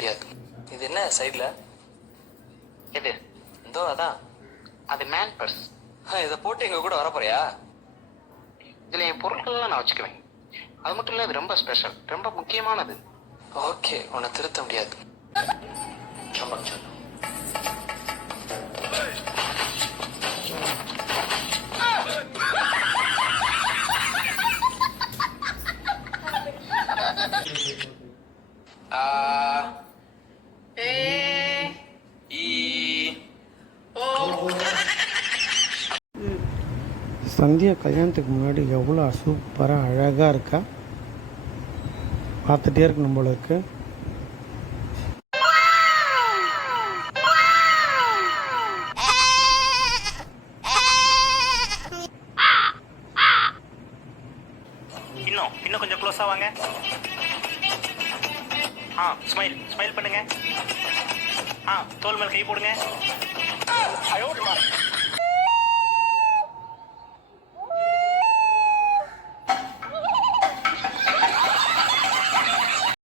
முடியாது. இது என்ன சைடில்? எது? இதோ அதான். அது மேன் பர்ஸ். இதை போட்டு எங்கள் கூட வரப்போறியா? இதில் என் பொருட்கள்லாம் நான் வச்சுக்குவேன். அது மட்டும் இல்லை, அது ரொம்ப ஸ்பெஷல், ரொம்ப முக்கியமானது. ஓகே, உன்னை திருத்த முடியாது. ரொம்ப சந்தியா கல்யாணத்துக்கு முன்னாடி எவ்வளோ சூப்பராக அழகாக இருக்கா, பார்த்துட்டே இருக்கணும் போல இருக்கு. இன்னும் கொஞ்சம் க்ளோஸா வாங்க. ஸ்மைல் பண்ணுங்க. தோல் மேல் கை போடுங்க.